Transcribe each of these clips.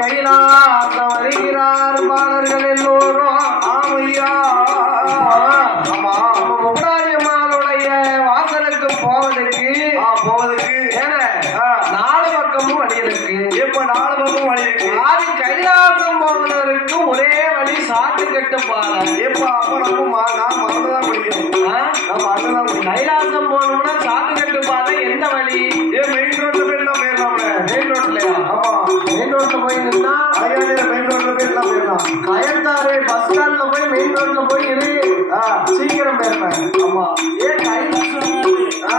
கைலாசம் நாலு பக்கமும் வழி இருக்கு. இப்ப நாலு பக்கம் வழி இருக்கு? ஆதி கைலாசம் போவதற்கு ஒரே வழி சாட்டு கட்டு பாதை இப்ப அப்ப கயத்தாறு பஸ் ஸ்டாண்ட்ல போய் மெயின் ரோட்ல போய் இரு. சீக்கிரம் போயிருப்பேன் ஆமா ஏன் கைலாசம் ஆ,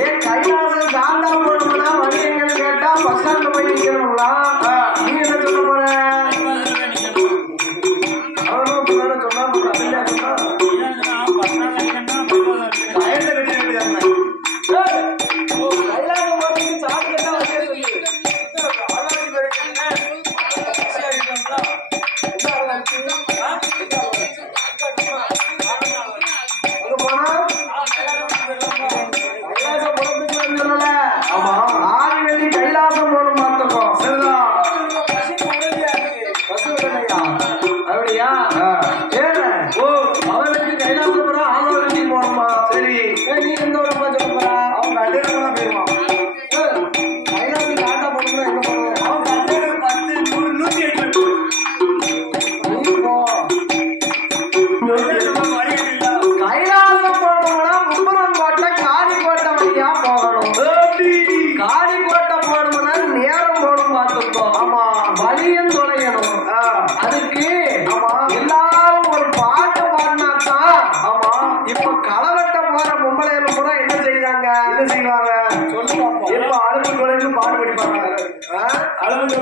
ஏன் கைலாசம் சாந்தா போகணும்னா வழி எங்கன்னு கேட்டா பஸ் ஸ்டாண்ட்ல போய் நிக்கணுங்களா ஆ. நீ என்ன சொல்ல போற? சரி நீ எந்த ஒரு சொல்ல போறா அவங்க கல்யாணம் போயிருவான் போகணும் ஏடி. காளிக்கோட்டை போகணும்னா நேரம் போகணும் பார்த்துக்கோ. ஆமா. வழியும் தொலையணும். ஆ, அதுக்கு ஆமா. எல்லாரும் ஒரு பாட்டு பாடினாத்தான் ஆமா. இப்ப களவெட்ட போற பொம்பளையில கூட என்ன செய்றாங்க? என்ன செய்வாங்க? சொல்லு பாப்போம். எப்ப அழுப்பு தொலைந்து பாடு படிப்பாங்க ஆ? அழுப்பு